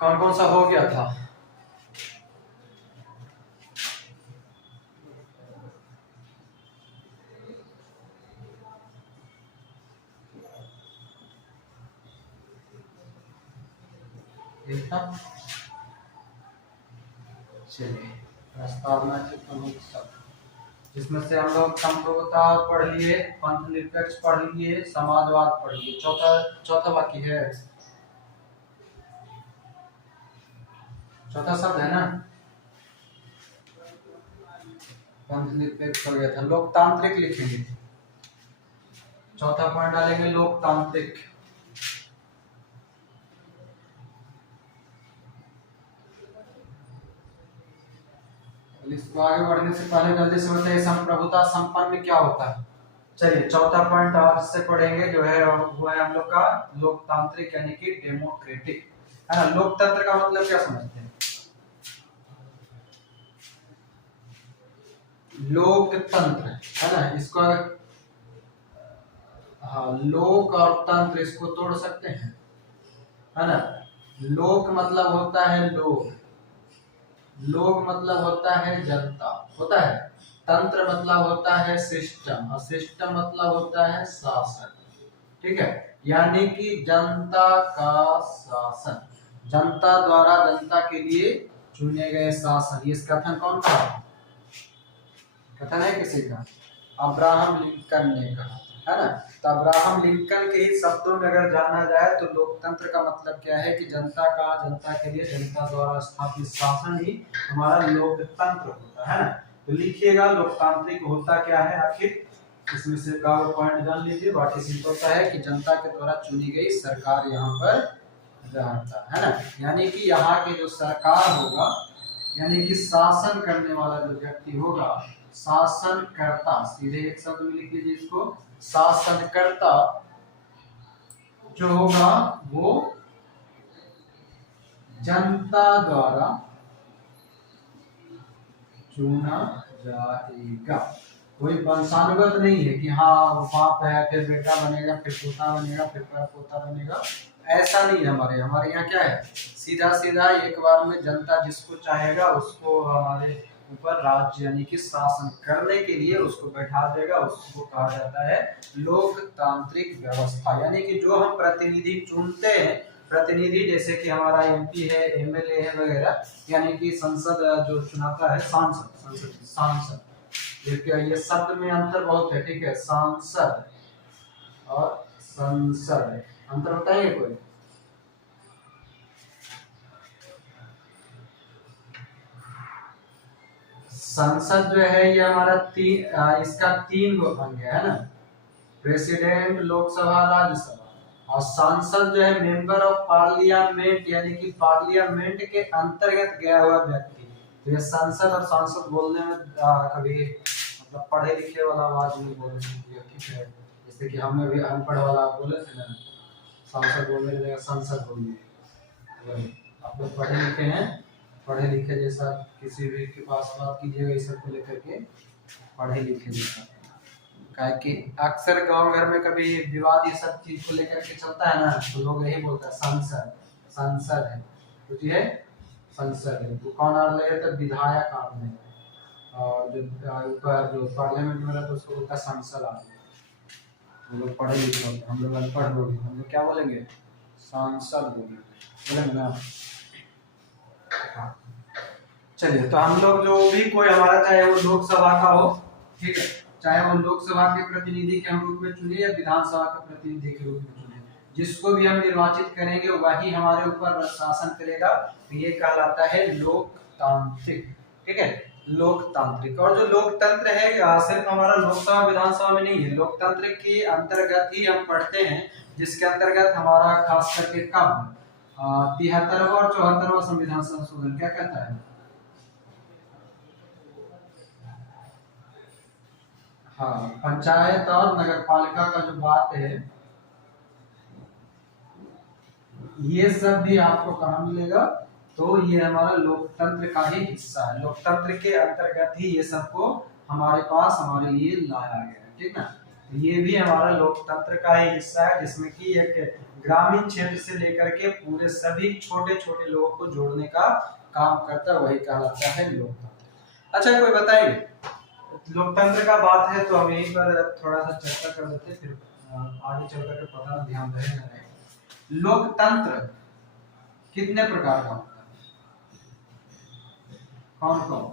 कौन कौन सा हो गया था? देखा। चलिए, प्रस्तावना के प्रमुख शब्द जिसमें से हम लोग संप्रभुता पढ़ लिए, पंथ निरपेक्ष पढ़ लिए, समाजवाद पढ़ लिए। चौथा चौथा बाकी है, चौथा शब्द है ना, पंथ निरपेक्ष हो गया था। लोकतांत्रिक लिखेंगे, चौथा पॉइंट डालेंगे लोकतांत्रिक। इसको आगे बढ़ने से पहले जल्दी से बताइए संप्रभुता संपन्न क्या होता है। चलिए, चौथा पॉइंट आज से पढ़ेंगे जो है वो है हम लोग का लोकतांत्रिक यानी कि डेमोक्रेटिक, है ना। लोकतंत्र का मतलब क्या समझते हैं? लोकतंत्र, है ना। इसको हाँ, लोक और तंत्र इसको तोड़ सकते हैं, है ना। लोक मतलब होता है लोग, लोग मतलब होता है जनता, होता है। तंत्र मतलब होता है सिस्टम, और सिस्टम मतलब होता है शासन, ठीक है। यानी कि जनता का शासन, जनता द्वारा जनता के लिए चुने गए शासन। ये कथन कौन कहा? कथन है किसी का? अब्राहम लिंकन ने कहा, है ना। तो अब्राहम लिंकन के ही शब्दों में अगर जाना जाए तो लोकतंत्र का मतलब क्या है कि जनता का जनता के लिए जनता द्वारा स्थापित शासन ही हमारा लोकतंत्र होता है ना। तो लिखिएगा लोकतांत्रिक होता क्या है आखिर, इसमें से का पॉइंट जान लीजिए। बाकी सिंपल सा है कि जनता के द्वारा चुनी गई सरकार यहाँ पर रहता है ना। यानी कि यहाँ के जो सरकार होगा, यानी कि शासन करने वाला जो व्यक्ति होगा, शासनकर्ता, सीधे एक शब्द में लिख लीजिए इसको, शासनकर्ता जो होगा वो जनता द्वारा चुना जाएगा। कोई वंशानुगत नहीं है कि हाँ बाप है फिर बेटा बनेगा, फिर पोता बनेगा, फिर पोता बनेगा, ऐसा नहीं है। हमारे यहाँ क्या है, सीधा सीधा एक बार में जनता जिसको चाहेगा उसको हमारे ऊपर राज्य यानी कि शासन करने के लिए उसको बैठा देगा। उसको कहा जाता है लोकतांत्रिक व्यवस्था। यानी कि जो हम प्रतिनिधि चुनते हैं, प्रतिनिधि जैसे कि हमारा एमपी है, एमएलए है वगैरह, यानी कि संसद जो चुनाता है, सांसद, सांसद, ये शब्द में अंतर बहुत है, ठीक है। सांसद और संसद, अंतर बताइए कोई? संसद जो है ये हमारा इसका तीन अंग है ना, प्रेसिडेंट, लोकसभा, राज्यसभा। और सांसद जो है मेंबर ऑफ पार्लियामेंट, यानी कि पार्लियामेंट के अंतर्गत गया हुआ व्यक्ति। तो ये सांसद और सांसद बोलने में कभी मतलब पढ़े लिखे वाला आवाज नहीं बोलने चाहिए, ठीक है। जैसे कि हमें भी अनपढ़ वाला बोले थे ना, सांसद बोलने की जगह संसद बोलिए। आप लोग पढ़े लिखे हैं, पढ़े लिखे जैसा किसी भी के पास बात कीजिएगा इस सब को लेकर के, पढ़े लिखे जैसा। क्या कि अक्सर गांव घर में कभी विवाद ये सब चीज को लेकर के चलता है ना, तो लोग यही बोलते हैं संसद, संसद है, बुझिए, संसद है। तो कौन आ रहे तो विधायक आ रहे हैं, और जो ऊपर जो पार्लियामेंट में रहता है उसको बोलता है संसद आ रहे हैं। हम लोग पढ़े लिखे होते हैं, हम लोग अनपढ़ लोग हैं, हम लोग क्या बोलेंगे? सांसद बोलेंगे ना। चलिए, तो हम लोग जो भी कोई हमारा चाहे वो लोकसभा का हो, ठीक है, चाहे वो लोकसभा के प्रतिनिधि के रूप में चुने या विधानसभा के प्रतिनिधि के रूप में चुने, जिसको भी हम निर्वाचित करेंगे वही हमारे ऊपर शासन करेगा। ये कहलाता है लोकतांत्रिक, ठीक है, लोकतांत्रिक। और जो लोकतंत्र है सिर्फ हमारा लोकसभा विधानसभा में नहीं है, लोकतंत्र के अंतर्गत ही हम पढ़ते हैं, जिसके अंतर्गत हमारा खास करके कब 73वां और 74वां संविधान संशोधन क्या कहता है? हाँ, पंचायत और नगर पालिका का जो बात है, ये सब भी आपको कहाँ मिलेगा? तो ये हमारा लोकतंत्र का ही हिस्सा है। लोकतंत्र के अंतर्गत ही ये सबको हमारे पास हमारे लिए लाया गया है, ठीक ना। ये भी हमारा लोकतंत्र का ही हिस्सा है, जिसमें कि एक ग्रामीण क्षेत्र से लेकर के पूरे सभी छोटे छोटे लोगों को जोड़ने का काम करता है, वही कहलाता है लोकतंत्र। अच्छा कोई बताइए, लोकतंत्र का बात है तो हम यहीं पर थोड़ा सा चर्चा कर लेते हैं, फिर आगे चल करके पता ना ध्यान रहे ना रहे। लोकतंत्र कितने प्रकार का होता है, कौन कौन?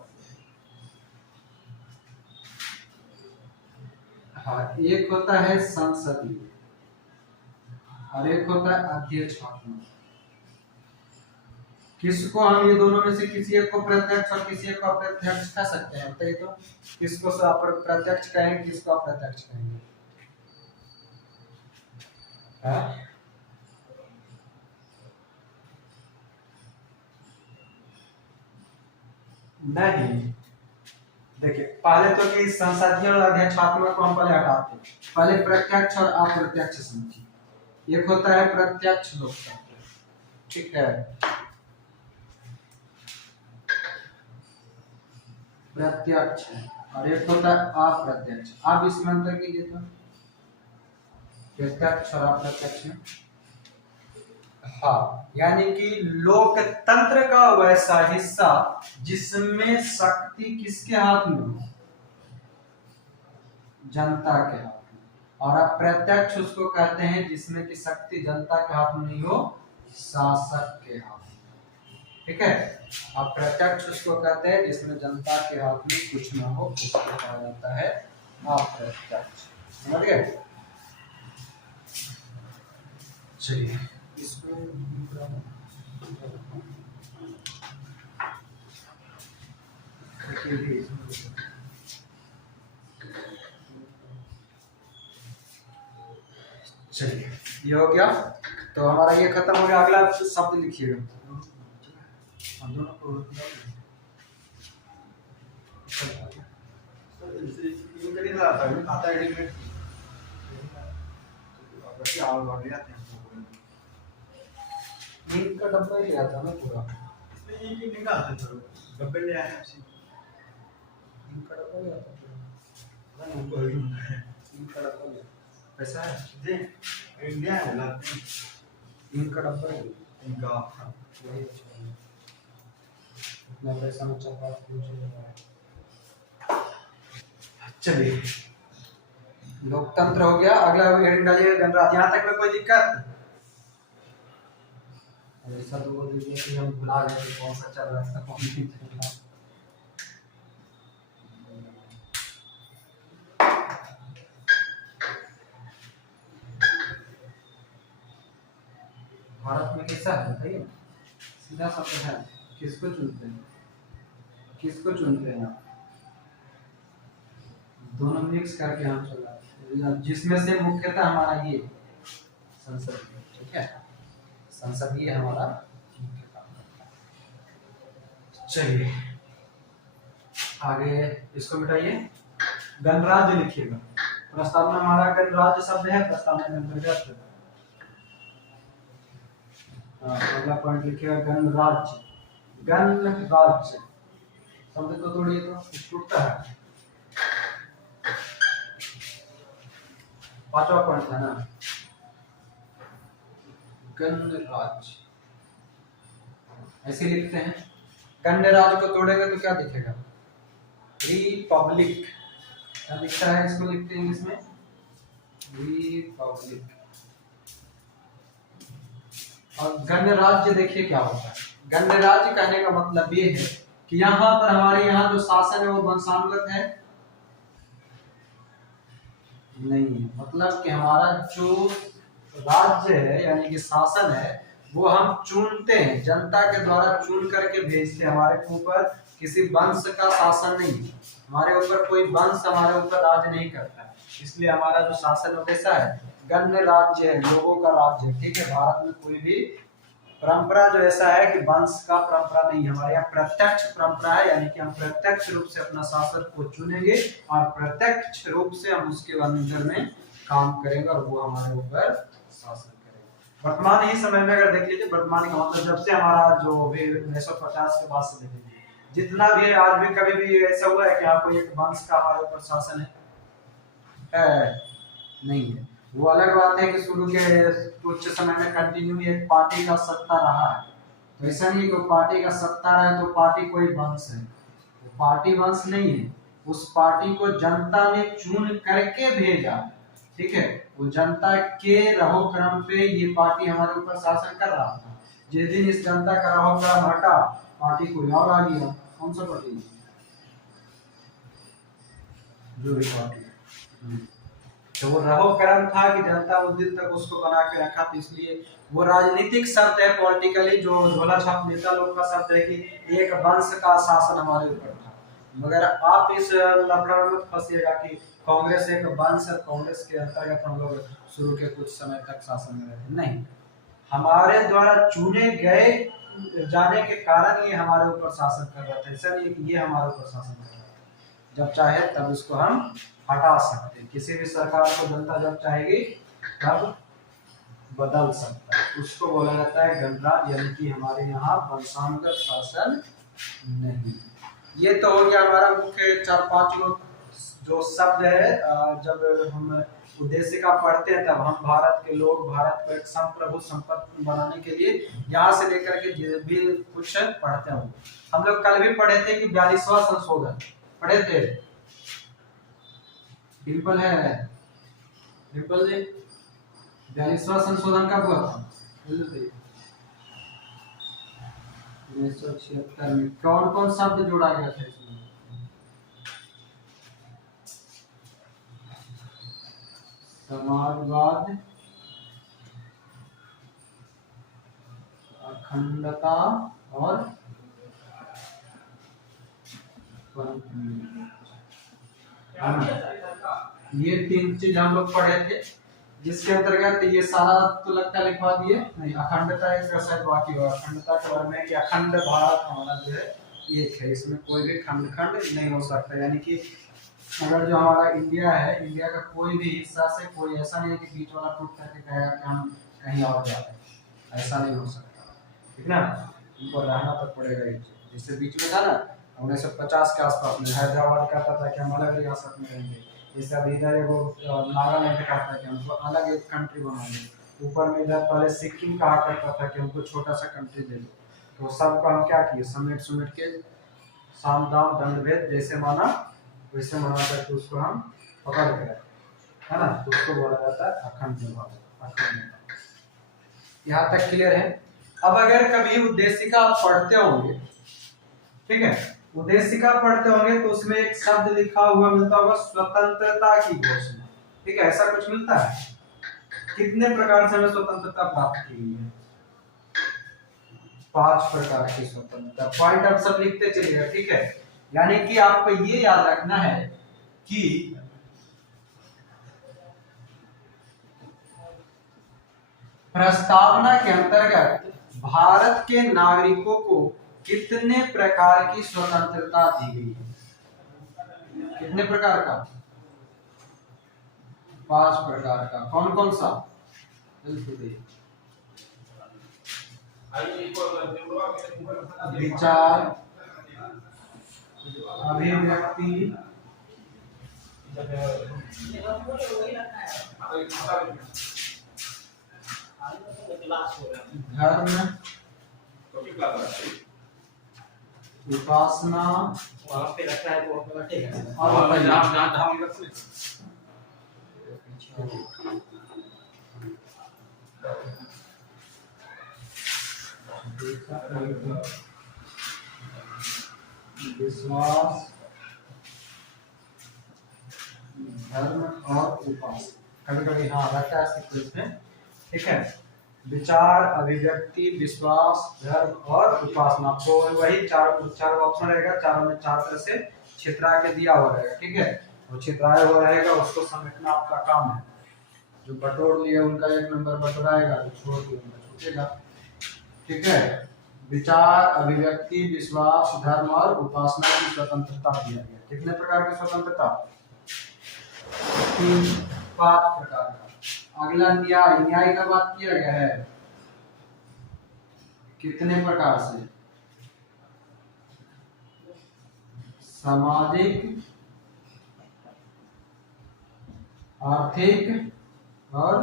हाँ, एक होता है संसदीय और एक होता है अध्यक्षात्मक। किसको हम ये दोनों में से किसी एक को प्रत्यक्ष और किसी एक को अप्रत्यक्ष कह सकते हैं? बताइए तो, किसको प्रत्यक्ष कहेंगे, किसको अप्रत्यक्ष कहेंगे? नहीं, देखिए पहले तो कि संसदीय और अध्यक्षात्मक को हम पहले हटाते, पहले प्रत्यक्ष और अप्रत्यक्ष समझिए। एक होता है प्रत्यक्ष लोकतंत्र, ठीक है, प्रत्यक्ष, और एक होता है अप्रत्यक्ष। आप इसमें अंतर कीजिए तो, प्रत्यक्ष और अप्रत्यक्ष में। हाँ, यानी कि लोकतंत्र का वैसा हिस्सा जिसमें शक्ति किसके हाथ में हो, जनता के हाथ में, और अप्रत्यक्ष उसको कहते हैं जिसमें कि शक्ति जनता के हाथ में नहीं हो, शासक के हाथ में, ठीक है। अप्रत्यक्ष उसको कहते हैं जिसमें जनता के हाथ में कुछ ना हो, उसको कहा जाता है अप्रत्यक्ष, समझ गए? चलिए इसको चलिए ये हो गया, तो हमारा ये खत्म हो गया। अगला शब्द लिखिएगा, आता है नींद का डब्बा ही आता ना पूरा, इसमें एक एक निकाल दो डब्बे ले आए हैं, नींद का डब्बा ही आता पूरा ना, उनको ही नींद का डब्बा ले पैसा है दे इंडिया है बोला नींद का डब्बा है इनका वही इतना पैसा में चल रहा है। चलिए लोकतंत्र हो गया, अगला हेडिंग डालिए गणराज्य। यहाँ तक में कोई दिक्कत? ऐसा तो बोल दीजिए कि हम भुला गए कि कौन सा चल रहा है, कौन नहीं चल रहा। भारत में कैसा है बताइए, सीधा शब्द है, किसको चुनते हैं, किसको चुनते हैं आप? दोनों मिक्स करके हम चल रहे हैं, जिसमें से मुख्यतः हमारा ये संसद, ठीक है, संसदीय हमारा मुख्य काम करता है। चलिए आगे इसको मिटाइए, गणराज्य लिखिएगा। प्रस्ताव में हमारा गणराज्य शब्द है, प्रस्ताव में गणराज्य। अगला पॉइंट लिखिएगा गणराज्य। गणराज्य शब्द को तोड़िए तो टूटता है, पांचवा पॉइंट है ना, गणराज्य ऐसे लिखते हैं। गणराज्य को तोड़ेगा तो क्या दिखेगा, रिपब्लिक, क्या लिखता है, इसको लिखते हैं इंग्लिश में रिपब्लिक। और गणराज्य देखिए क्या होता है, गणराज्य कहने का मतलब ये है कि यहाँ पर हमारे यहाँ जो शासन है वो वंशानुगत है नहीं है, मतलब कि हमारा जो राज्य है यानी कि शासन है वो हम चुनते हैं, जनता के द्वारा चुन करके भेजते हैं। हमारे ऊपर किसी वंश का शासन नहीं है, हमारे ऊपर कोई वंश हमारे ऊपर राज नहीं करता है, इसलिए हमारा जो शासन है कैसा है, गणराज्य है, लोगों का राज्य है, ठीक है। भारत में कोई भी परंपरा जो ऐसा है कि वंश का परंपरा नहीं है, हमारे यहाँ प्रत्यक्ष परंपरा है, यानी कि हम प्रत्यक्ष रूप से अपना शासक को चुनेंगे और प्रत्यक्ष रूप से हम उसके अंदर में काम करेंगे और वो हमारे ऊपर शासन करेंगे। वर्तमान ही समय में अगर देख लीजिए, वर्तमान का मतलब जब से हमारा जो भी 1950 के बाद से देखेंगे, जितना भी आज भी कभी भी ऐसा हुआ है कि कोई एक वंश का हमारे ऊपर शासन है नहीं है। वो अलग बात है कि शुरू के कुछ समय में कंटिन्यू एक पार्टी का सत्ता रहा है, तो ऐसा नहीं कि पार्टी का सत्ता रहा तो पार्टी कोई वंश है, वो पार्टी वंश नहीं है, उस पार्टी को जनता ने चुन करके भेजा, ठीक है। वो जनता के रहो क्रम पे ये पार्टी हमारे ऊपर शासन कर रहा था। जिस दिन इस जनता का रहो क्रम हटा, पार्टी कोई और आ गया। कौन सा पार्टी? जो भी पार्टी। तो वो रहो क्रम था कि जनता उस दिन तक उसको बना के रखा, तो इसलिए वो राजनीतिक शब्द है, पॉलिटिकली जो झोला छाप नेता लोग का शब्द है कि एक वंश का शासन हमारे ऊपर था। मगर आप इस लफड़ा में मत फंसिएगा कि कांग्रेस एक वंश है, कांग्रेस के अंतर्गत हम लोग शुरू के कुछ समय तक शासन में रहे। नहीं, हमारे द्वारा चुने गए जाने के कारण ये हमारे ऊपर शासन कर रहा था। ऐसा नहीं कि ये हमारे ऊपर शासन कर रहा था। जब चाहे तब इसको हम हटा सकते हैं। किसी भी सरकार को जनता जब चाहेगी तब बदल सकता है। उसको बोला जाता है गणराज्य, यानी कि हमारे यहाँ वंशानुगत शासन नहीं। ये तो हो गया हमारा मुख्य 4-5 जो शब्द है। जब हम उद्देशिका पढ़ते हैं तब हम भारत के लोग भारत को एक संप्रभु संपत्ति बनाने के लिए यहाँ से लेकर के जो भी कुछ पढ़ते हैं। हम लोग कल भी पढ़े थे कि 42वां संशोधन पढ़े थे। डिम्पल है, डिम्पल जी 42वां संशोधन कब हुआ था? 1976 में। कौन कौन शब्द जोड़ा गया था इसमें? समाजवाद, अखंडता और ये 3 चीज हम लोग पढ़े थे, जिसके अंतर्गत ये सारा तो लगता लिखवा दिए नहीं। अखंडता एक शायद बाकी हुआ, अखंडता के बारे में कि अखंड भारत हमारा जो है एक है, इसमें कोई भी खंड खंड नहीं हो सकता। यानी कि अगर जो हमारा इंडिया है, इंडिया का कोई भी हिस्सा से कोई ऐसा नहीं है कि बीच वाला टूट करके कहेगा कि हम कहीं और जाते हैं, ऐसा नहीं हो सकता, ठीक ना। उनको रहना तो पड़ेगा ही। जिससे बीच में था ना 1950 के आसपास में हैदराबाद कहता था कि हम अलग रियासत में रहेंगे, जैसे अभी इधर वो नागालैंड कहता है कि हमको अलग एक कंट्री बनाएंगे, ऊपर में इधर पहले सिक्किम कहा करता था कि हमको छोटा सा कंट्री दे दो। तो सबको हम क्या किए, समेट सुमेट के साम दाम दंड भेद जैसे माना वैसे मना करके उसको हम पकड़ के रखें, है ना। तो उसको बोला जाता है अखंड भारत, अखंड। यहाँ तक क्लियर है। अब अगर कभी उद्देशिका आप पढ़ते होंगे, ठीक है, उद्देशिका पढ़ते होंगे तो उसमें एक शब्द लिखा हुआ मिलता होगा स्वतंत्रता की घोषणा, ठीक है, ऐसा कुछ मिलता है। कितने प्रकार से हमें स्वतंत्रता प्राप्त की है? 5 प्रकार की स्वतंत्रता। पॉइंट आप सब लिखते चलिएगा, ठीक है। यानी कि आपको ये याद रखना है कि प्रस्तावना के अंतर्गत भारत के नागरिकों को कितने प्रकार की स्वतंत्रता दी गई है? कितने प्रकार का? 5 प्रकार का। कौन कौन सा? विचार, अभिव्यक्ति, धर्म, उपासना विश्वास, धर्म और उपासना। कभी कभी हाँ रखा है सीक्वेंस में, ठीक है। विचार, अभिव्यक्ति, विश्वास, धर्म और उपासना। तो वही चारों ऑप्शन रहेगा, चारों में 4 तरह से छितरा के दिया हुआ रहेगा, ठीक है। वो छितराया हुआ रहेगा, उसको समेटना आपका काम है। जो बटोर लिए उनका 1 नंबर बटोराएगा, जो छोड़ दिए उनका छूटेगा, ठीक है। विचार, अभिव्यक्ति, विश्वास, धर्म और उपासना की स्वतंत्रता दिया गया। कितने प्रकार की स्वतंत्रता? 5 प्रकार का। अगला न्याय, न्याय का बात किया गया है। कितने प्रकार से? सामाजिक, आर्थिक और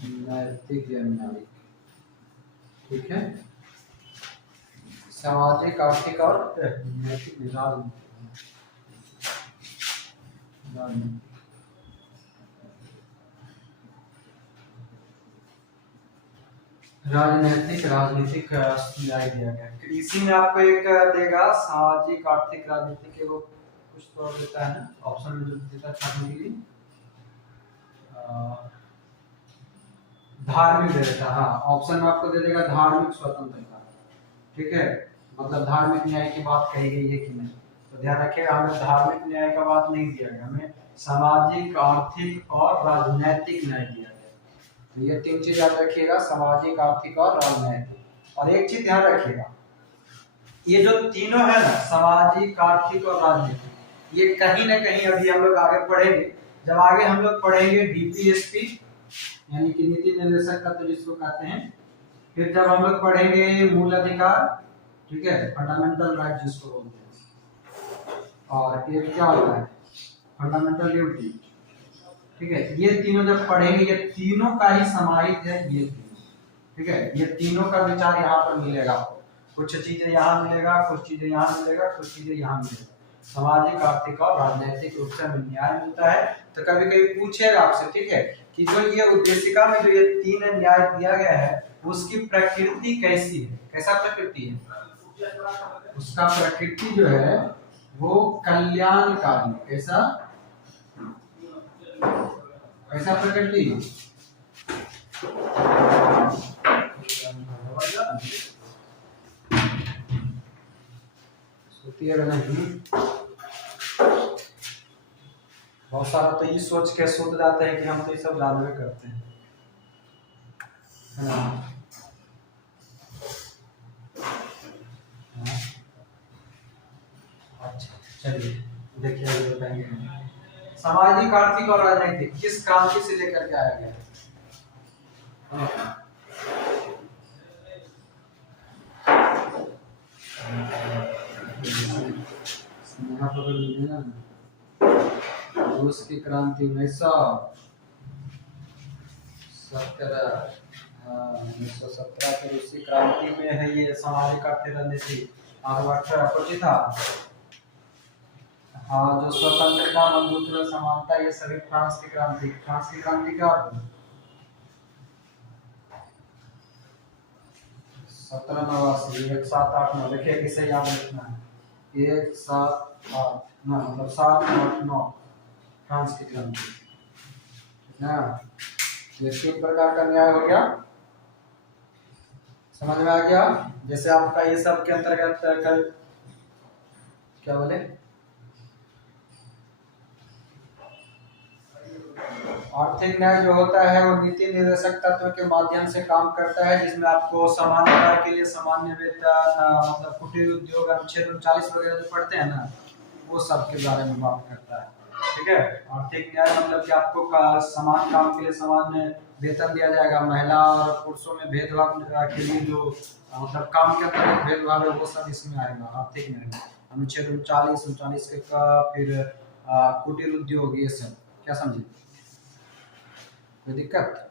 नैतिक या न्यायिक। ठीक है, सामाजिक, आर्थिक और नैतिक, राजनैतिक, राजनीतिक न्याय दिया गया है। इसी में आपको एक देगा सामाजिक, आर्थिक, राजनीतिक के वो कुछ तो और देता है ना ऑप्शन में, जो देता है छात्रों के लिए धार्मिक दे देता है। हाँ, ऑप्शन में आपको दे देगा धार्मिक स्वतंत्रता। ठीक है, मतलब धार्मिक न्याय की बात कही गई है कि नहीं, तो ध्यान रखिएगा हमें धार्मिक न्याय का बात नहीं दिया गया, हमें सामाजिक, आर्थिक और राजनैतिक न्याय दिया गया। तो ये तीन चीज याद रखिएगा, सामाजिक, आर्थिक और राजनैतिक। और एक चीज ध्यान रखिएगा, ये जो तीनों है ना, सामाजिक, आर्थिक और राजनीतिक, ये कहीं ना कहीं अभी हम लोग आगे पढ़ेंगे। जब आगे हम लोग पढ़ेंगे डीपीएसपी यानी कि नीति निर्देशक तत्व जिसको कहते हैं, फिर जब हम लोग पढ़ेंगे मूल अधिकार, ठीक है, फंडामेंटल राइट जिसको बोलते हैं, और ये क्या होता है फंडामेंटल ड्यूटी। ठीक है, ये तीनों जब पढ़ेंगे, ये तीनों का ही समाहित है ये तीनों। ठीक है, ये तीनों का विचार यहाँ पर मिलेगा आपको, कुछ चीजें यहाँ मिलेगा, कुछ चीजें यहाँ मिलेगा, कुछ चीजें यहाँ मिलेगा। सामाजिक, आर्थिक और राजनीतिक रूप से हमें न्याय मिलता है। तो कभी कभी पूछेगा आपसे, ठीक है, कि जो ये उद्देशिका में जो ये तीन न्याय दिया गया है उसकी प्रकृति कैसी है, कैसा प्रकृति है, उसका प्रकृति जो है वो कल्याणकारी। कैसा, कैसा प्रकृति, सोचिएगा नहीं, बहुत सारा तो ये सोच के सोच जाते हैं कि हम तो ये सब जानवे करते हैं, है ना। अच्छा चलिए देखिए, अभी बताएंगे सामाजिक, आर्थिक और राजनीतिक किस क्रांति से लेकर के आया गया है। रूस की क्रांति 1917 की रूसी क्रांति में है ये सामाजिक, आर्थिक, राजनीतिक। और था हाँ, जो स्वतंत्रता, बंधुत्व, समानता, ये सभी फ्रांस की क्रांति। फ्रांस की क्रांति क्या होती है 1789, 1789। देखिए किसे याद रखना है, 1789 मतलब 789 फ्रांस की क्रांति ना। ये तीन प्रकार का न्याय हो गया, समझ में आ गया। जैसे आपका ये सब के अंतर्गत क्या बोले, आर्थिक न्याय जो होता है वो नीति निर्देशक तत्व के माध्यम से काम करता है, जिसमें आपको सामान्य कार्य के लिए सामान्य वेतन, मतलब कुटीर उद्योग, अनुच्छेद 39 वगैरह जो पढ़ते हैं ना, वो सब के बारे में बात करता है। ठीक है, आर्थिक न्याय मतलब कि आपको समान काम के लिए समान वेतन दिया जाएगा। महिला और पुरुषों में भेदभाव के लिए जो मतलब काम के अंतर्गत भेदभाव है वो सब इसमें आएगा आर्थिक न्याय। अनुच्छेद 39 का, फिर कुटीर उद्योग, ये सब क्या समझे, कोई दिक्कत?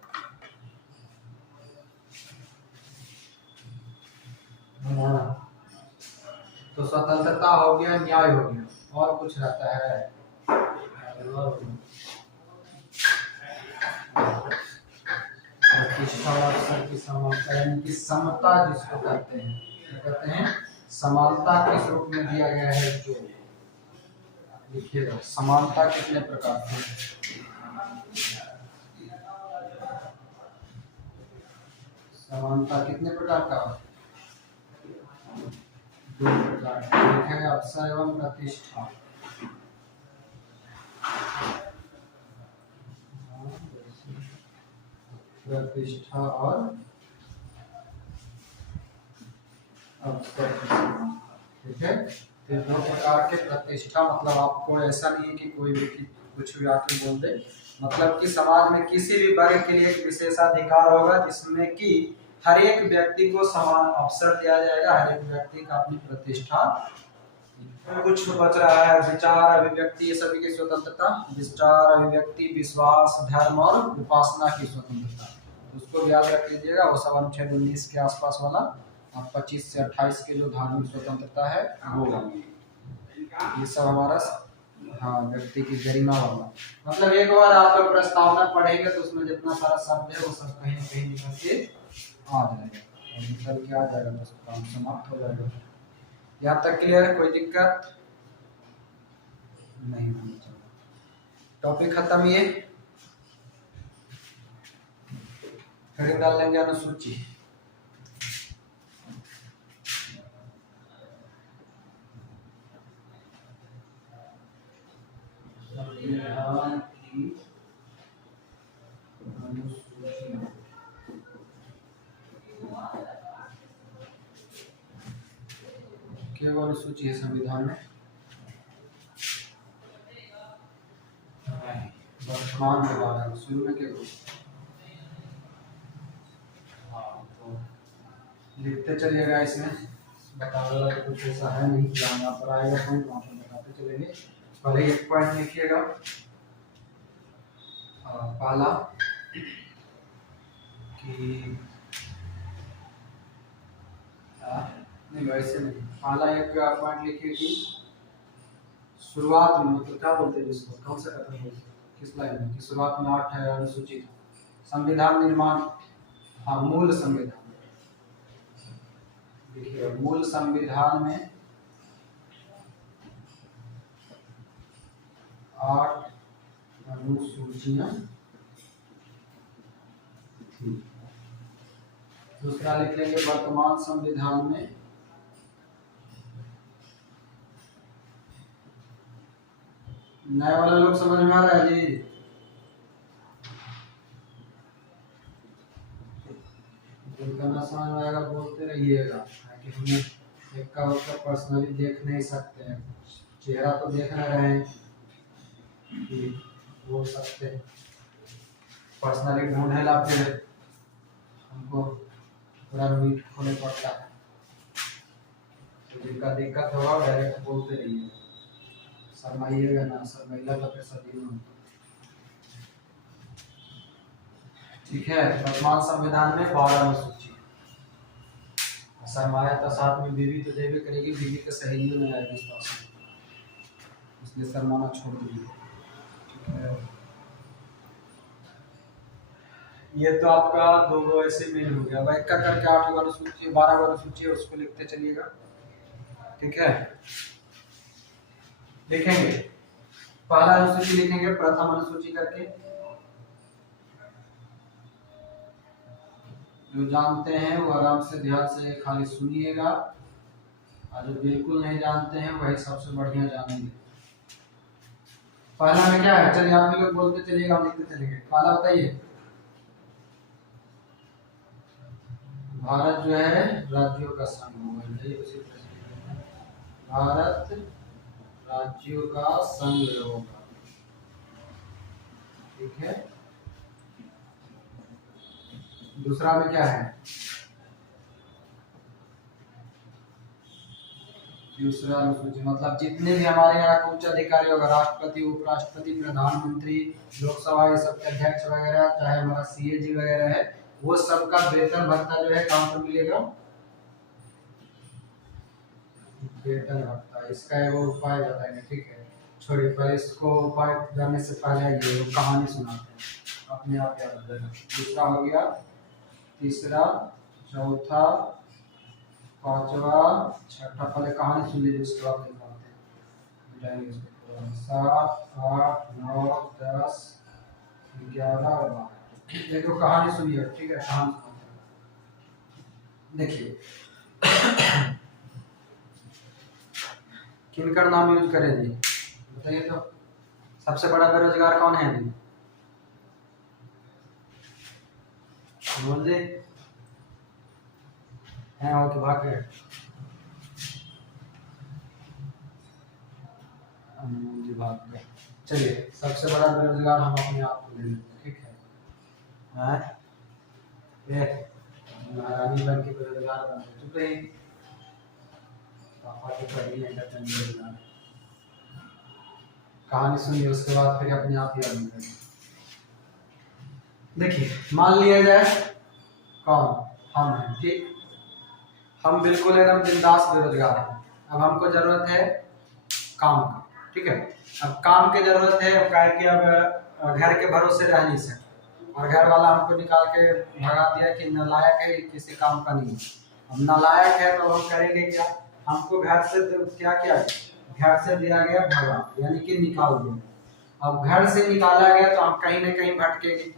तो स्वतंत्रता हो गया, न्याय हो गया, और कुछ रहता है प्रतिष्ठा और अवसर की समानता, यानी कि समता जिसको कहते हैं, क्या कहते हैं, समानता किस रूप में दिया गया है। जो लिखिएगा, समानता कितने प्रकार की, समानता कितने प्रकार का, दो प्रकार। एक है अवसर एवं प्रतिष्ठा, प्रतिष्ठा और अवसर। ठीक है, तो दो प्रकार के प्रतिष्ठा, मतलब आपको ऐसा नहीं है कि कोई भी कुछ भी आके बोल दे, मतलब कि समाज में किसी भी वर्ग के लिए एक विशेषाधिकार होगा जिसमें कि हर एक व्यक्ति को समान अवसर दिया जाएगा, हर एक व्यक्ति का अपनी प्रतिष्ठा कुछ बच रहा है, विचार, अभिव्यक्ति, ये सभी की स्वतंत्रता, विचार, अभिव्यक्ति, विश्वास, धर्म और उपासना की स्वतंत्रता, उसको याद रख लीजिएगा। वो सब अनुच्छेद 19 के आसपास वाला, और 25 से 28 की जो धार्मिक स्वतंत्रता है वो, ये सब हमारा हाँ व्यक्ति की गरिमा वाला। मतलब एक बार आप जब प्रस्तावना पढ़ेंगे तो उसमें जितना सारा शब्द है वो सब कहीं ना कहीं निकल के आ जाएगा, और निकल के आ जाएगा तो काम समाप्त हो जाएगा। यहाँ तक क्लियर है, कोई दिक्कत नहीं होनी चाहिए। टॉपिक खत्म, ये हेडिंग डाल लेंगे अनुसूची। संविधान की अनुसूची, क्या वो अनुसूची है संविधान में? वर्तमान के बारे में शुरू में क्या लिखते चलिएगा, इसमें बताने वाला तो कुछ ऐसा है नहीं, जहाँ पर आएगा पॉइंट वहाँ पर बताते चलेंगे। पहले एक पॉइंट लिखिएगा, पहला कि नहीं वैसे नहीं, पहला एक पॉइंट लिखिए कि शुरुआत में, तो क्या बोलते हैं जिसको, कौन सा कथन बोलते हैं, किस लाइन में कि शुरुआत में 8 है अनुसूची संविधान निर्माण, हाँ मूल संविधान देखिए, मूल संविधान में 8 अनुसूचियां थी। दूसरा लिख लेंगे वर्तमान संविधान में नए वाला लोग समझ में आ रहा है जी? जिनका ना समझ में आएगा बोलते रहिएगा, कि हमें एक का उसका पर्सनली देख नहीं सकते हैं, चेहरा तो देख रहे हैं कि बोल सकते हैं, पर्सनली ढूंढे ला फिर हमको पूरा मीट खोले पड़ता है। तो जिनका दिक्कत होगा डायरेक्ट बोलते रहिए, शर्माइएगा ना, शर्माइला तो फिर सभी में। ठीक है, वर्तमान संविधान में 12 अनुसूची, शर्माया तो साथ में बीवी तो देवी करेगी, बीवी के सहेलियों में आएगी इस पास, इसलिए शर्माना छोड़ दीजिए। ठीक है, ये तो आपका दो ऐसे मेल हो गया, एक का करके 8 अनुसूची 12 अनुसूची है, उसको लिखते चलिएगा। ठीक है, लिखेंगे पहला अनुसूची लिखेंगे प्रथम अनुसूची करके, जो जानते हैं वो आराम से ध्यान से खाली सुनिएगा, और जो बिल्कुल नहीं जानते हैं वही सबसे बढ़िया जानेंगे। पहला में क्या है, चलिए आप भी लोग बोलते चलिएगा, हम लिखते चलेंगे। पहला बताइए, भारत जो है राज्यों का संघ होगा, भारत राज्यों का संघ होगा। ठीक है, दूसरा में क्या है, दूसरा अनुसूची मतलब जितने भी हमारे यहाँ के उच्च अधिकारी होगा, राष्ट्रपति, उपराष्ट्रपति, प्रधानमंत्री, लोकसभा ये सब के अध्यक्ष वगैरह, चाहे हमारा सीएजी वगैरह है, वो सबका वेतन भत्ता जो है कहाँ पर मिलेगा, वेतन भत्ता। इसका एक उपाय बताएंगे, ठीक है, छोड़िए पहले इसको, उपाय जानने से पहले ये कहानी सुनाते हैं, अपने आप याद रखना। दूसरा हो गया, तीसरा, चौथा, पांचवा, छठा, पहले कहानी सुन लीजिए उसके बाद निकालते हैं। 7, 8, 9, 10, 11 और 12। देखो कहानी सुनिए, ठीक है, कहानी सुनाते हैं। देखिए किनकर नाम यूज करें जी, बताइए तो, सबसे बड़ा बेरोजगार कौन है जी, बोल दे, है हो कि भाग गए, जी भाग गए। चलिए सबसे बड़ा बेरोजगार हम अपने आप को ले लेंगे, ठीक है, महारानी बन के बेरोजगार बन, चुप रही। पापा के पढ़ी एंटरटेनमेंट कहानी सुनिए, उसके बाद फिर अपने आप याद करेंगे। देखिए मान लिया जाए कौन हम हैं, ठीक, हम बिल्कुल एकदम बिंदास बेरोजगार हैं। अब हमको जरूरत है काम का, ठीक है। अब काम की जरूरत है, अब कि अब घर के भरोसे रह नहीं सकते, और घर वाला हमको निकाल के भगा दिया कि नालायक है, किसी काम का नहीं है। अब नालायक है तो हम करेंगे क्या, हमको घर से क्या किया, घर से दिया गया भगा, यानी कि निकाल दिया। अब घर से निकाला गया तो हम कहीं ना कहीं भटकेंगे,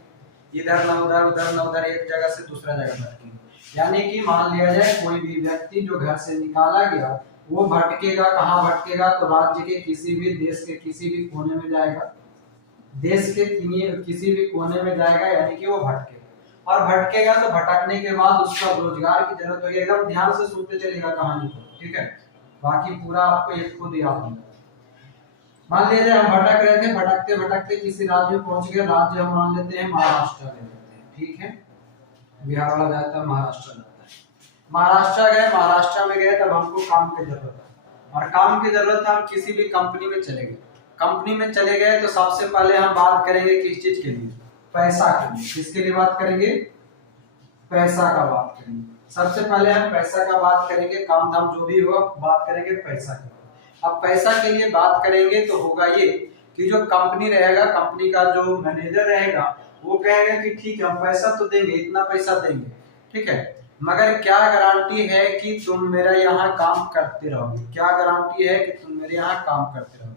इधर न उधर, उधर न उधर, एक जगह से दूसरा जगह भटकेंगे। यानी कि मान लिया जाए कोई भी व्यक्ति जो घर से निकाला गया वो भटकेगा, कहाँ भटकेगा, तो राज्य के किसी भी, देश के किसी भी कोने में जाएगा, देश के किसी भी कोने में जाएगा, यानी कि वो भटकेगा। और भटकेगा तो भटकने के बाद उसका रोजगार की जरूरत होगी। एकदम ध्यान से सुनते चलेगा कहानी को, ठीक है, बाकी पूरा आपको एक खुद याद होगा। मान लिया जाए हम भटक रहे थे, भटकते भटकते किसी राज्य में पहुंच गए, राज्य हम मान लेते हैं महाराष्ट्र ले लेते हैं, ठीक है, बिहार वाला जाता है महाराष्ट्र जाता है। महाराष्ट्र गए, महाराष्ट्र में गए तब हमको काम की जरूरत है, और काम की जरूरत है, हम किसी भी कंपनी में चले गए। कंपनी में चले गए तो सबसे पहले हम बात करेंगे किस चीज के लिए, पैसा के लिए। किसके लिए बात करेंगे, पैसा का बात करेंगे। सबसे पहले हम पैसा का बात करेंगे, काम धाम जो भी हो बात करेंगे पैसा के। अब पैसा के लिए बात करेंगे तो होगा ये कि जो कंपनी रहेगा, कंपनी का जो मैनेजर रहेगा वो कहेगा कि ठीक है हम पैसा तो देंगे, इतना पैसा देंगे, ठीक है, मगर क्या गारंटी है कि तुम मेरा यहाँ काम करते रहोगे, क्या गारंटी है कि तुम मेरे यहाँ काम करते रहोगे।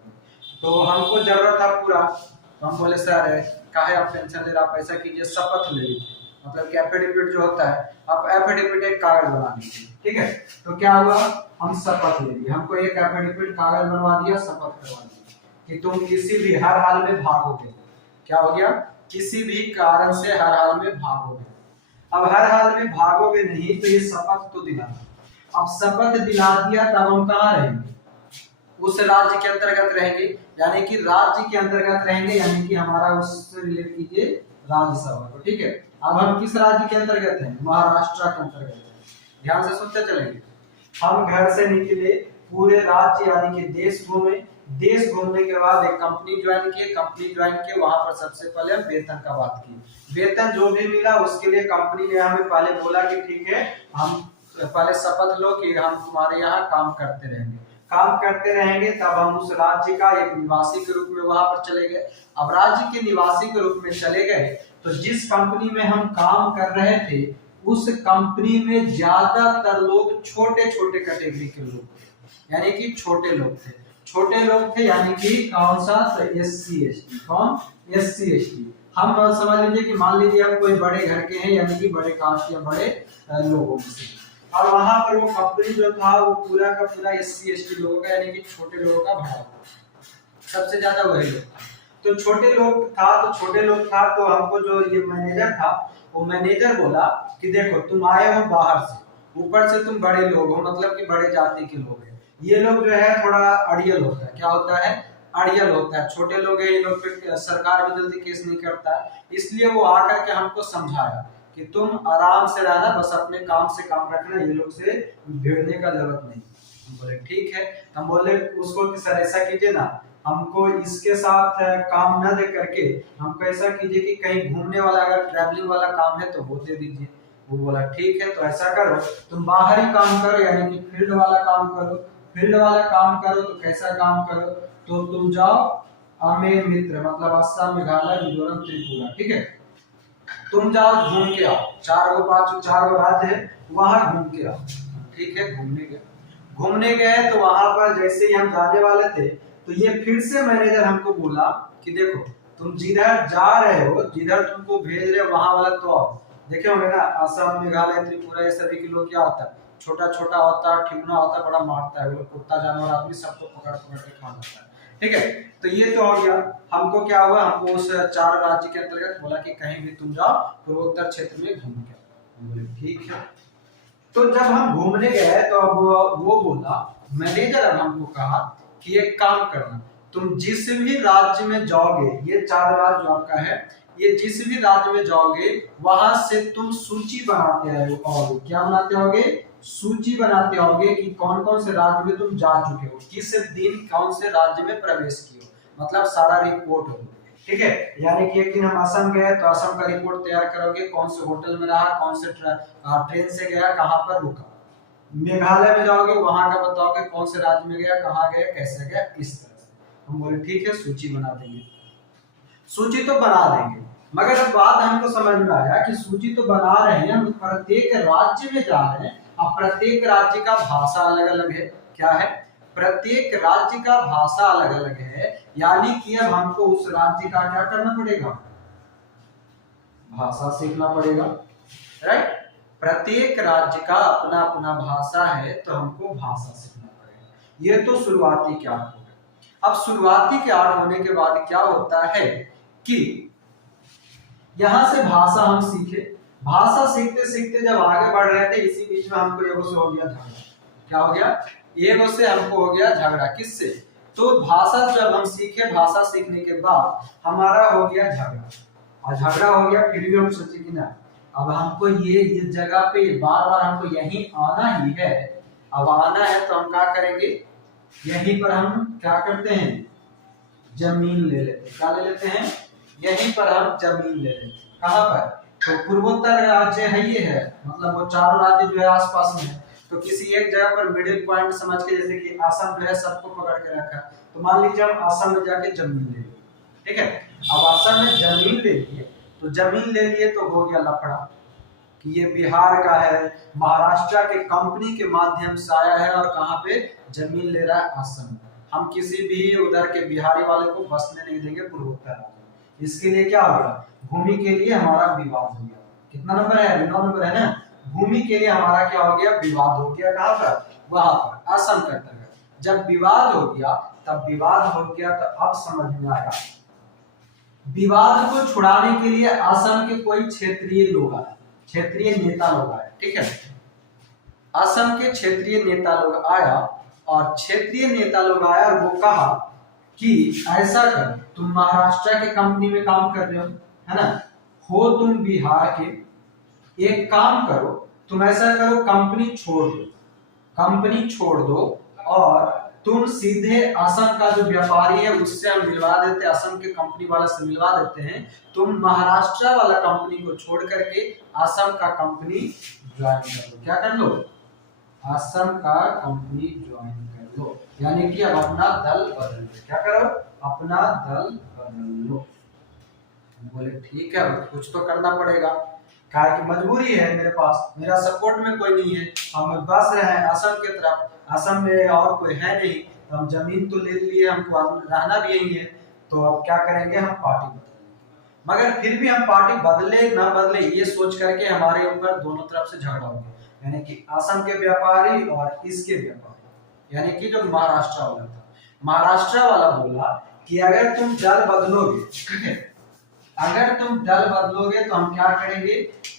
तो हमको जरूरत है पूरा, तो हम बोले सर काहे आप टेंशन ले रहा, पैसा कीजिए, शपथ ले लीजिए, मतलब कि एफिडेविट जो होता है, आप एफिडेविट एक कागज बना लीजिए, ठीक है। तो क्या हुआ, हम शपथ ले लिए, हमको एक एफिडेविट कागज बनवा दिया, शपथ करवा दिया कि तुम किसी भी हर हाल में भागोगे। क्या हो गया, किसी भी कारण से हर हाल में भागोगे। अब हर हाल में भागोगे नहीं तो ये शपथ तो दिला, अब शपथ दिला दिया तब हम कहाँ रहेंगे, उस राज्य के अंतर्गत रहेंगे, यानी कि राज्य के अंतर्गत रहेंगे, यानी कि हमारा उससे रिलेट कीजिए राज्यसभा को, ठीक है। अब हम किस राज्य के अंतर्गत हैं, महाराष्ट्र के अंतर्गत हैं। ध्यान से सुनते चलेंगे। हम घर से निकले, पूरे राज्य यानी कि देश घूमे, देश घूमने के बाद एक कंपनी ज्वाइन किए, कंपनी ज्वाइन किए, वहां पर सबसे पहले हम वेतन का बात की। वेतन जो भी मिला उसके लिए कंपनी ने हमें पहले बोला कि ठीक है हम पहले शपथ लो कि हम तुम्हारे यहाँ काम करते रहेंगे, काम करते रहेंगे। तब हम उस राज्य का एक निवासी के रूप में वहां पर चले गए। अब राज्य के निवासी के रूप में चले गए तो जिस कंपनी में हम काम कर रहे थे उस कंपनी में ज्यादातर लोग छोटे छोटे कैटेगरी के लोग थे, यानी कि छोटे लोग थे, छोटे लोग थे, यानी कि कौन सा, SC ST, कौन, SC ST। हम समझ लीजिए कि मान लीजिए हम कोई बड़े घर के हैं, यानी कि बड़े कास्ट या बड़े लोगों से, और वहां पर वो कंपनी जो था वो पूरा का पूरा SC ST लोगों का, यानी कि छोटे लोगों का भरा सबसे ज्यादा वही लोग था। तो छोटे लोग था, तो छोटे लोग था तो हमको जो ये मैनेजर था वो मैनेजर बोला कि देखो तुम आए हो बाहर से, ऊपर से तुम बड़े लोग हो, मतलब कि बड़े जाति के लोग हैं, ये लोग जो है थोड़ा अड़ियल होता है। क्या होता है, अड़ियल होता है, छोटे लोग हैं, ये लोग पे सरकार भी जल्दी केस नहीं करता है। इसलिए वो आकर के हमको समझाया कि तुम आराम से रहना, बस अपने काम से काम रखना, ये लोग से भिड़ने का जरूरत नहीं। हम बोले ठीक है। हम बोले उसको कि सर ऐसा कीजिए ना, हमको इसके साथ काम न दे करके हमको ऐसा कीजिए कि कहीं घूमने वाला अगर ट्रैवलिंग वाला काम है तो वो दे दीजिए। वो बोला ठीक है, तो ऐसा करो तुम बाहर ही काम करो, यानी कि फील्ड वाला काम करो। फील्ड वाला काम करो तो कैसा काम करो, तो तुम जाओ अमेर मित्र, मतलब असम, मेघालय, मिजोरम, त्रिपुरा, ठीक है, तुम जाओ घूम के आओ, 4 राज्य है, वहां घूम के आओ, ठीक है। घूमने गए तो वहां पर जैसे ही हम जाने वाले थे तो ये फिर से मैनेजर हमको बोला कि देखो तुम जिधर जा रहे हो, जिधर तुमको भेज रहे हो वहां वाला तो आओ। देखे होंगे ना असम, मेघालय, त्रिपुरा, ये सभी के लोग क्या होता है, छोटा छोटा होता है, ठिमना होता है, बड़ा मारता है, वो कुत्ता जानवर आदमी सबको पकड़ पकड़ के खा जाता है, ठीक है। तो ये तो हो गया। हमको क्या हुआ, हमको उस 4 राज्य के अंतर्गत बोला कि कहीं भी तुम जाओ पूर्वोत्तर क्षेत्र में घूम के आओ। बोले ठीक है। तो जब हम घूमने गए तो अब वो बोला, मैनेजर अब हमको कहा कि एक काम करना, तुम जिस भी राज्य में जाओगे, ये 4 राज्य जो आपका है, ये जिस भी राज्य में जाओगे वहां से तुम सूची बनाते आओगे। क्या बनाते होगे, सूची बनाते होगे कि कौन कौन से राज्य में तुम जा चुके हो, किस दिन कौन से राज्य में प्रवेश किए हो, मतलब सारा रिपोर्ट होगा। ठीक है, यानी कि एक दिन हम असम गए तो असम का रिपोर्ट तैयार करोगे, कौन से होटल में रहा, कौन से ट्रेन से गया, कहाँ पर रुका। मेघालय में जाओगे वहां का बताओगे कौन से राज्य में गया, कहाँ गया, कैसे गया, इस तरह से। हम बोले ठीक है सूची बना देंगे। सूची तो बना देंगे, मगर अब बात हमको समझ में आया कि सूची तो बना रहे हैं, हम प्रत्येक राज्य में जा रहे हैं। अब प्रत्येक राज्य का भाषा अलग अलग है। क्या है? प्रत्येक राज्य का भाषा अलग अलग है, यानी कि अब हमको उस राज्य का क्या करना पड़ेगा, भाषा सीखना पड़ेगा। राइट, प्रत्येक राज्य का अपना अपना भाषा है, तो हमको भाषा सीखना पड़ेगा। ये तो शुरुआती ज्ञान हो गया। अब शुरुआती ज्ञान होने के बाद क्या होता है कि यहां से भाषा हम सीखे, भाषा सीखते सीखते जब आगे बढ़ रहे थे, इसी बीच में हमको एगो से हो गया झगड़ा। क्या हो गया? एगो से हमको हो गया झगड़ा। किससे? तो भाषा जब हम सीखे, भाषा सीखने के बाद हमारा हो गया झगड़ा, और झगड़ा हो गया, फिर भी हम सोचे कि ना अब हमको ये जगह पे बार बार हमको यहीं आना ही है। अब आना है तो हम क्या करेंगे, यहीं पर हम क्या करते हैं, जमीन ले लेते हैं। क्या ले लेते हैं? यहीं पर हम जमीन ले लेते हैं। कहाँ पर? तो पूर्वोत्तर राज्य है ये है, मतलब वो चारों राज्य जो है आसपास में है, तो किसी एक जगह पर मिडिल पॉइंट समझ के, जैसे कि असम जो है सबको पकड़ के रखा, तो मान लीजिए हम असम में जाके जमीन ले लिए। ठीक है, अब असम में जमीन ले लिए, तो जमीन ले लिए तो हो गया लफड़ा कि ये बिहार का है, महाराष्ट्र के कंपनी के माध्यम से आया है, और कहाँ पे जमीन ले रहा है, असम। हम किसी भी उधर के बिहारी वाले को बसने नहीं देंगे पूर्वोत्तर राज्य। इसके लिए क्या होगा, भूमि के लिए हमारा विवाद हो गया। कितना नंबर है? 9 नंबर है ना। भूमि के लिए हमारा क्या हो गया, विवाद हो गया। कहाँ पर? वहां पर, असम के अंतर्गत। जब विवाद हो गया, तब विवाद हो गया, तो अब समझ में आया, विवाद को छुड़ाने के लिए असम के कोई क्षेत्रीय लोग आए, क्षेत्रीय नेता लोग आए। ठीक है, असम के क्षेत्रीय नेता लोग आया, और क्षेत्रीय नेता लोग आया और वो कहा कि ऐसा कर, तुम महाराष्ट्र के कंपनी में काम कर रहे हो, है ना, हो तुम बिहार के, एक काम करो, तुम ऐसा करो, कंपनी छोड़ दो, कंपनी छोड़ दो, और तुम सीधे असम का जो व्यापारी है उससे हम मिलवा देते हैं, असम के कंपनी वाला से मिलवा देते हैं। तुम महाराष्ट्र वाला कंपनी को छोड़ करके असम का कंपनी ज्वाइन कर लो। क्या कर लो? असम का कंपनी ज्वाइन कर लो, यानी कि अब अपना दल बदल लो। क्या करो? अपना दल बदल लो। बोले ठीक है, कुछ तो करना पड़ेगा, क्या कि मजबूरी है मेरे पास, मेरा सपोर्ट में कोई नहीं है, हम बस रहे हैं असम की तरफ, असम में और कोई है नहीं, तो हम जमीन तो ले लिए, हमको रहना भी यही है, तो अब क्या करेंगे, हम पार्टी बदलेंगे। मगर फिर भी हम पार्टी बदले ना बदले ये सोच करके हमारे ऊपर दोनों तरफ से झगड़ा हो गया, यानी कि असम के व्यापारी और इसके व्यापारी, यानी कि जो महाराष्ट्र वाला था, महाराष्ट्र वाला बोला कि अगर तुम दल बदलोगे, ठीक है, अगर तुम दल बदलोगे तो हम क्या करेंगे,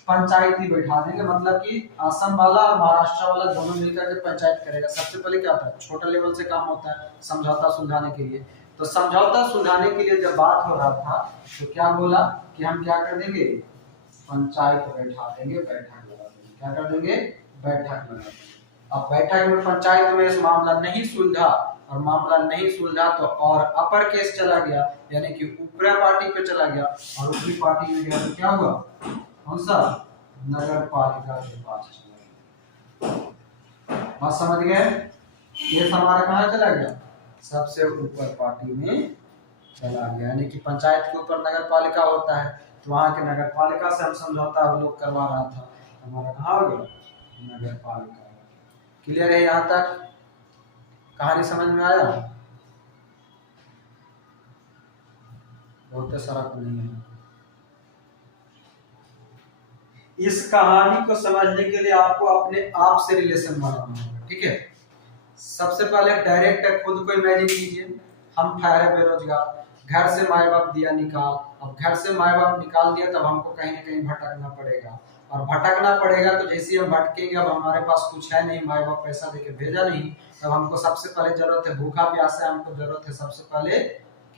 पंचायती बैठा देंगे, मतलब कि असम वाला और महाराष्ट्र वाला दोनों मिलकर के पंचायत करेगा। सबसे पहले क्या होता है, छोटा लेवल से काम होता है समझौता सुलझाने के लिए। तो समझौता सुलझाने के लिए जब बात हो रहा था, तो क्या बोला कि हम क्या कर देंगे, पंचायत बैठा देंगे, बैठक लगा देंगे। क्या कर देंगे? बैठक लगा देंगे। अब बैठक में पंचायत में इस मामला नहीं सुलझा, और मामला नहीं सुलझा तो और अपर केस चला गया, यानी कि ऊपरी पार्टी पे चला गया, और ऊपरी पार्टी में गया तो क्या हुआ, कौन सा, नगर पालिका के पास चला गया। बात समझ गए? केस हमारा कहाँ चला गया, सबसे ऊपर पार्टी में चला गया, यानी कि पंचायत के ऊपर नगर पालिका होता है, तो वहां के नगर पालिका से हम समझौता हम लोग करवा रहा था, हमारा कहाँ हो गया, नगर पालिका। क्लियर है यहाँ तक? कहानी समझ में आया? बहुत सारा तो नहीं है। इस कहानी को समझने के लिए आपको अपने आप से रिलेशन बनाना होगा। ठीक है, सबसे पहले डायरेक्ट खुद को इमेजिन कीजिए, हम ठहरे बेरोजगार, घर से माए बाप दिया निकाल, अब घर से माए बाप निकाल दिया, तब हमको कहीं ना कहीं भटकना पड़ेगा, और भटकना पड़ेगा तो जैसे हम भटकेंगे, अब हमारे पास कुछ है नहीं, माए बाप पैसा देके भेजा नहीं, तब हमको सबसे पहले जरूरत है, भूखा प्यासा है, हमको जरूरत है सबसे पहले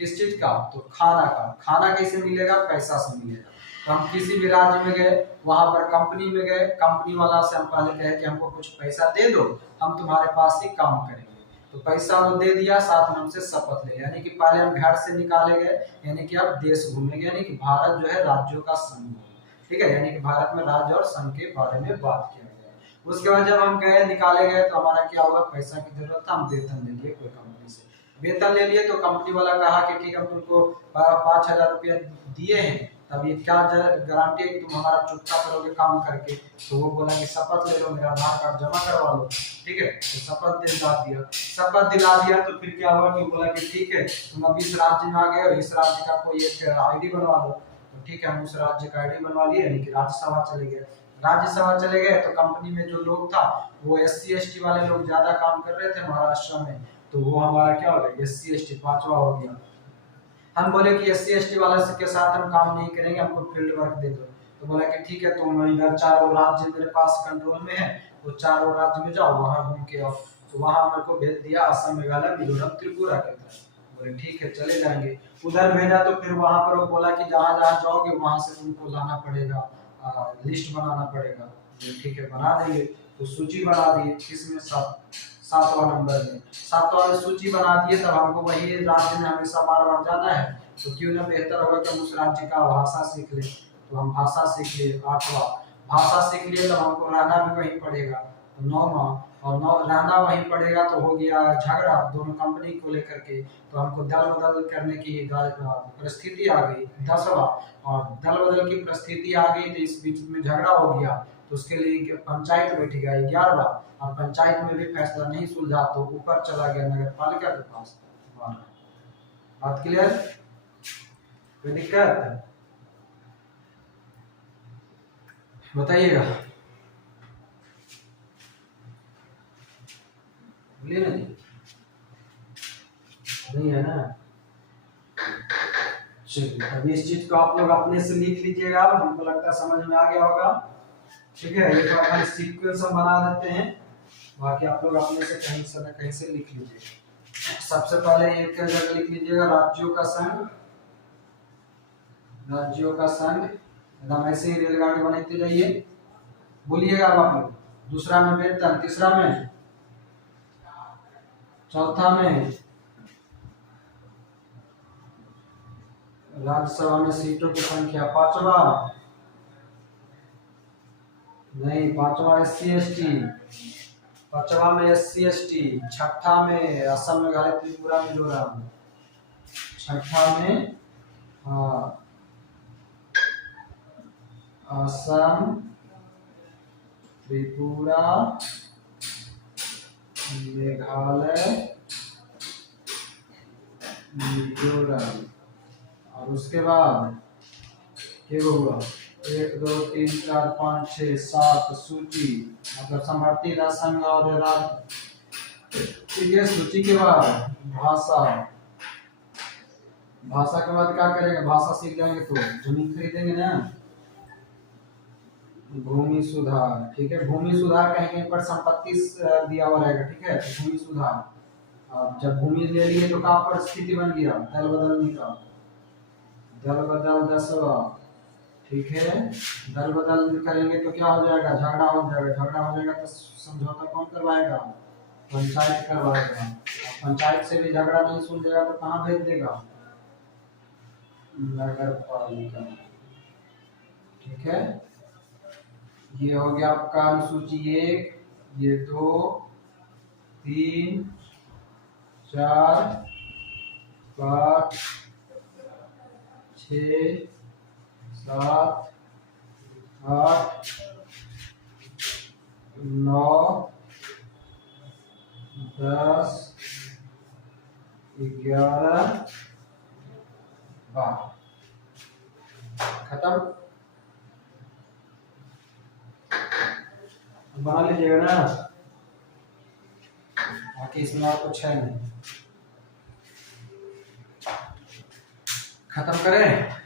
किस चीज का, तो खाना का। खाना कैसे मिलेगा, पैसा से मिलेगा। तो हम किसी भी राज्य में गए, वहां पर कंपनी में गए, कंपनी वाला से हम पहले कहे कि हमको कुछ पैसा दे दो, हम तुम्हारे पास ही काम करेंगे। तो पैसा वो दे दिया, साथ में हमसे शपथ ले, यानी कि पहले हम घर से निकाले गए, यानी कि अब देश घूमेंगे, यानी कि भारत जो है राज्यों का संघ, ठीक है, यानी कि भारत में राज्य और संघ के बारे में बात किया गया। उसके बाद जब हम गए, निकाले गए, तो हमारा क्या हुआ, पैसा की जरूरत था, हम वेतन ले लिए कोई कंपनी से, वेतन ले लिए। तो कंपनी वाला कहा कि ठीक है, हम तुमको 5,000 रुपया दिए हैं, तब ये क्या गारंटी है कि तुम हमारा चुकता करोगे काम करके। तो वो बोला कि शपथ ले लो, मेरा आधार कार्ड जमा करवा लो, ठीक है। तो शपथ दिला दिया, शपथ दिला दिया। तो फिर क्या हुआ कि बोला कि ठीक है, तुम अब इस राज्य में आ गए हो, इस राज्य का कोई एक आईडी बनवा लो। तो ठीक है, हम उस राज्य का आईडी बनवा लिए, यानी कि राज्यसभा चले गए। राज्यसभा चले गए तो कंपनी में जो लोग था वो SC ST वाले लोग ज्यादा काम कर रहे थे महाराष्ट्र में, तो वो हमारा क्या हो गया, SC ST 5वां हो गया। हम बोले कि SC ST वाले के साथ हम काम नहीं करेंगे, हमको फील्ड वर्क दे दो। तो बोला कि ठीक है, तुम इधर 4 राज्य मेरे पास कंट्रोल में है, वो 4 राज्य में जाओ, वहां घूम के आओ। तो वहां मेरे को भेज दिया असम, मेघालय, मिजोरम, त्रिपुरा के तरफ। बोले ठीक है, चले जाएंगे। उधर भेजा तो फिर वहां पर वो बोला कि जहां जहां जाओगे वहां से तुमको लाना पड़ेगा, लिस्ट बनाना पड़ेगा। ठीक है, बना देंगे। तो सूची बना दी, किसमें, 7वां नंबर में, 7वां में सूची बना दिए। तब हमको वही राज्य में हमेशा बार बार जाना है, तो क्यों ना बेहतर होगा कि हम उस राज्य का भाषा सीख ले। तो हम भाषा सीख लिए, 8वां भाषा सीख लिए। तब हमको रहना भी वहीं पड़ेगा, तो 9वां, और रहना वहीं पड़ेगा। तो हो गया झगड़ा दोनों कंपनी को लेकर के, तो हमको दल बदल करने की परिस्थिति आ गई, 10वां, और दल बदल की परिस्थिति आ गई। तो इस बीच में झगड़ा हो गया, तो उसके लिए पंचायत बैठेगा 11वां, और पंचायत में भी फैसला नहीं सुलझा तो ऊपर चला गया नगर पालिका के पास। बात क्लियर, कोई दिक्कत बताइएगा, बोलिए ना जी, नहीं है ना। चलिए, अभी इस चीज को आप लोग अपने से लिख लीजिएगा, हमको लगता है समझ में आ गया होगा, ठीक है। ये तो अपन सीक्वेंस हम बना देते हैं, बाकी आप लोग अपने से कहीं से न कहीं से लिख लीजिएगा। सबसे पहले एक जगह लिख लीजिएगा राज्यों का संघ, राज्यों का संघ, एकदम ऐसे ही रेलगाड़ी बनाते जाइए, बोलिएगा आप लोग। दूसरा में वेतन, तीसरा में, चौथा में राज्यसभा में सीटों की संख्या, 5वां नहीं, 5वां SC ST, 5वां में SC ST, 6ठा में असम, मेघालय, त्रिपुरा, मिजोरम, 6ठा में असम, त्रिपुरा, मेघालय, मिजोरम। और उसके बाद क्या हुआ, 1 2 3 4 5 6 7 सूची, मतलब समवर्ती संघ और राज्य, ठीक है। सूची के बाद भाषा, भाषा के बाद क्या करेंगे, भाषा सीख जाएंगे तो जमीन खरीदेंगे ना, भूमि सुधार, ठीक है। भूमि सुधार कहीं कहीं पर संपत्ति दिया हुआ रहेगा, ठीक है। तो भूमि सुधार, अब जब भूमि ले लिए तो कहाँ पर स्थिति बन गया, दल बदलने का, दल बदल 10वां, ठीक है। दल बदल करेंगे तो क्या हो जाएगा, झगड़ा हो जाएगा, झगड़ा हो जाएगा तो समझौता कौन करवाएगा, पंचायत करवाएगा। पंचायत से भी झगड़ा नहीं सुलझेगा तो कहाँ भेज देगा, नगर पालिका, ठीक है। ये हो गया आपका अनुसूची 1, ये 2 3 4 5 6 7 8 9 10 11 12 खत्म, बना लीजिएगा ना, बाकी इसमें और कुछ है नहीं। खत्म करें,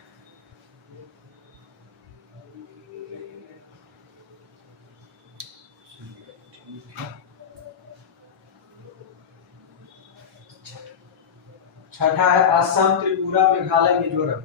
छठा है असम, त्रिपुरा, मेघालय, मिजोरम।